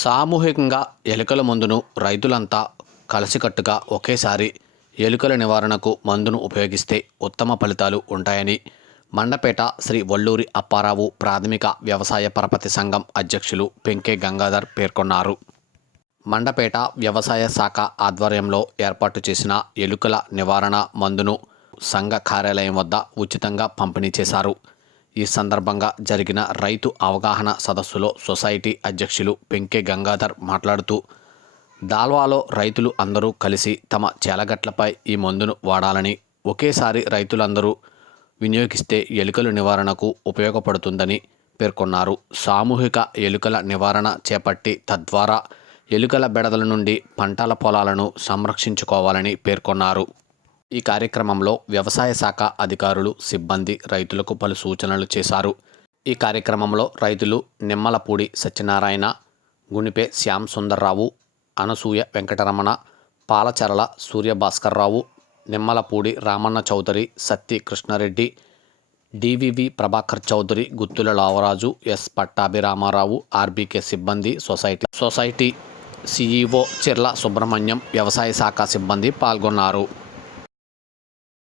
సామూహికంగా ఎలుకల మందును రైతులంతా కలిసికట్టుగా ఒకేసారి ఎలుకల నివారణకు మందును ఉపయోగిస్తే ఉత్తమ ఫలితాలు ఉంటాయని మండపేట శ్రీ వల్లూరి అప్పారావు ప్రాథమిక వ్యవసాయ పరపతి సంఘం అధ్యక్షులు పెంకే గంగాధర్ పేర్కొన్నారు. మండపేట వ్యవసాయ శాఖ ఆధ్వర్యంలో ఏర్పాటు చేసిన ఎలుకల నివారణ మందును సంఘ కార్యాలయం వద్ద ఉచితంగా పంపిణీ చేశారు. ఈ సందర్భంగా జరిగిన రైతు అవగాహన సదస్సులో సొసైటీ అధ్యక్షులు పెంకే గంగాధర్ మాట్లాడుతూ, దాల్వాలో రైతులు అందరూ కలిసి తమ చేలగట్లపై ఈ మందును వాడాలని, ఒకేసారి రైతులందరూ వినియోగిస్తే ఎలుకల నివారణకు ఉపయోగపడుతుందని పేర్కొన్నారు. సామూహిక ఎలుకల నివారణ చేపట్టి తద్వారా ఎలుకల బెడదల నుండి పంటల పొలాలను సంరక్షించుకోవాలని పేర్కొన్నారు. ఈ కార్యక్రమంలో వ్యవసాయ శాఖ అధికారులు, సిబ్బంది రైతులకు పలు సూచనలు చేశారు. ఈ కార్యక్రమంలో రైతులు Nimmalapudi Satyanarayana, Gunipe Shyam Sundarrao, Anasuya Venkataramana, Palacharla Suryabhaskarrao, Nimmalapudi Ramanna Chowdary, Satti Krishnareddy, DVV Prabhakar Chowdary, Guttula Lavaraju, S Pattabhiramarao, RBK సిబ్బంది, సొసైటీ సిఈఓ చిర్ల సుబ్రహ్మణ్యం, వ్యవసాయ శాఖ సిబ్బంది పాల్గొన్నారు.